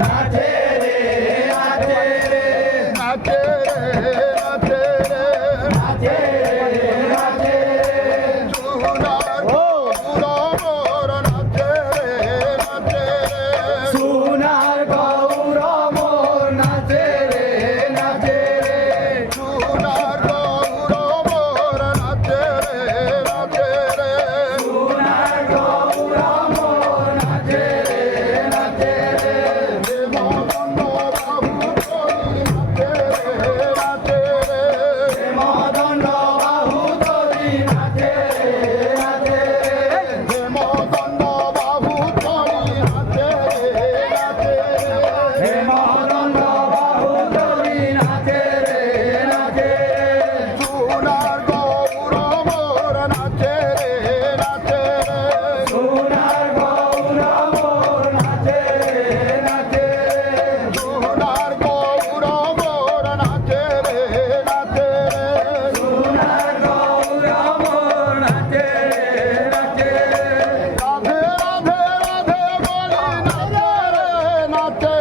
নাচে রে নাচে রে নাচে রে নাচে রে নাচে রে নাচে সোনার গৌর নাচে রে নাচে রে সোনার গৌর মোর নাচে রে নাচে রে সোনার গৌর নাচে রে নাচে রে সোনার গৌর মোর নাচে রে নাচে রে মদন বাবু তোরি নাচে রে নাচে রে মদন বাহু তোরি নাচে রে নাচে রে হে মদন বাবু তোরি নাচে রে নাচে রে সোনার গৌর মোর নাচে রে নাচে রে সোনার গৌর মোর নাচে রে নাচে রে সোনার গৌর মোর নাচে রে নাচে রে সোনার গৌর মোর নাচে রে নাচে রে রাধে রাধে রাধে বলি নাচে রে নাচে